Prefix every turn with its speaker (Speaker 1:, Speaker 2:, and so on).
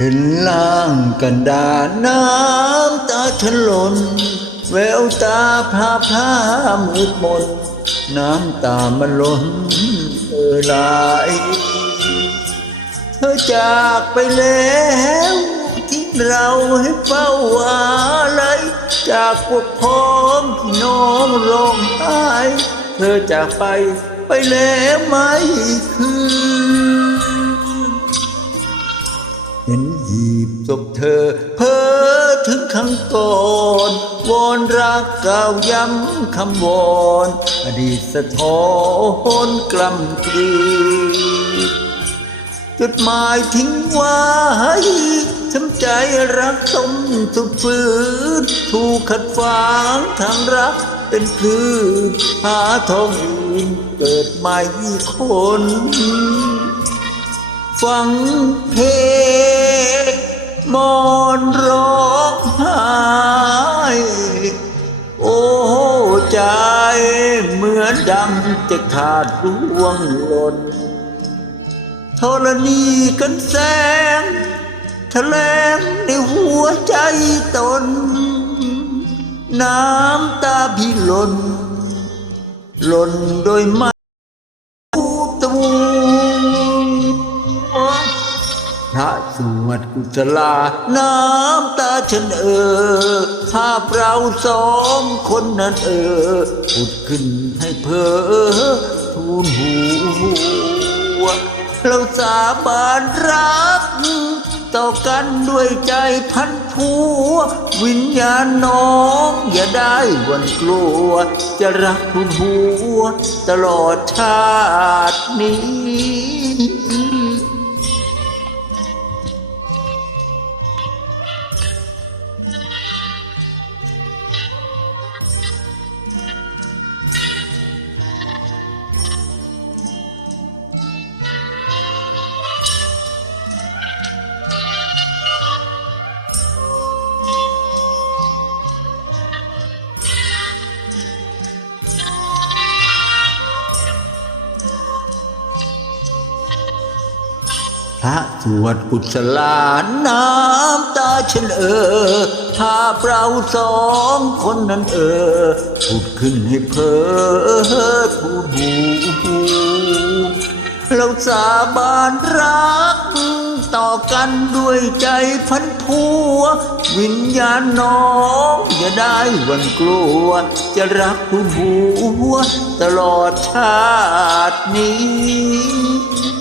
Speaker 1: เห็นล่างกันดานน้ำตาฉันหล่นแววตาพราพามืดมน น้ำตามันหล้นเออไหลเธอจากไปแล้วทิ้งเราให้เฝ้าอะไร จากพวกพ้องพี่น้องร้องไห้เธอจากไปไปแล้วไม่คืน เห็นหีบศพเธอ เพ้อถึงครั้งก่อนวอนรักเก่าวย้ำคำวอนอดีตสะท้อนกลำกลืนจดหมายทิ้งไว้ช้ำใจรักต้มสุดฝืนถูกขัดฝางทางรักเป็นคืนหาทองอื่นเกิดใหม่คน ฟังเพลง มอนร้องไห้โอ้ใจเหมือนดังจะขาดดวงหล่นธรณีกันแสงแถลงในหัวใจตน น้ำตาพี่หล่นหล่นโดยไม่ สวดกุศลา น้ำตาฉันเออ ภาพเราสองคนนั้นเออผุดขึ้นให้เพอทูลหัว เราสาบานรัก ต่อกันด้วยใจพันผัว วิญญาณน้องอย่าได้วันกลัว จะรักคุณหัว ตลอดชาตินี้ พระสวดกุศลาน้ำตาฉันเออภาเราสองคนนั้นเออพูดขึ้นให้เพอทูลหูเราสาบานรัก ต่อกันด้วยใจพันผัว วิญญาณน้องอย่าได้วันกลัว จะรักคุณหัวตลอดชาตินี้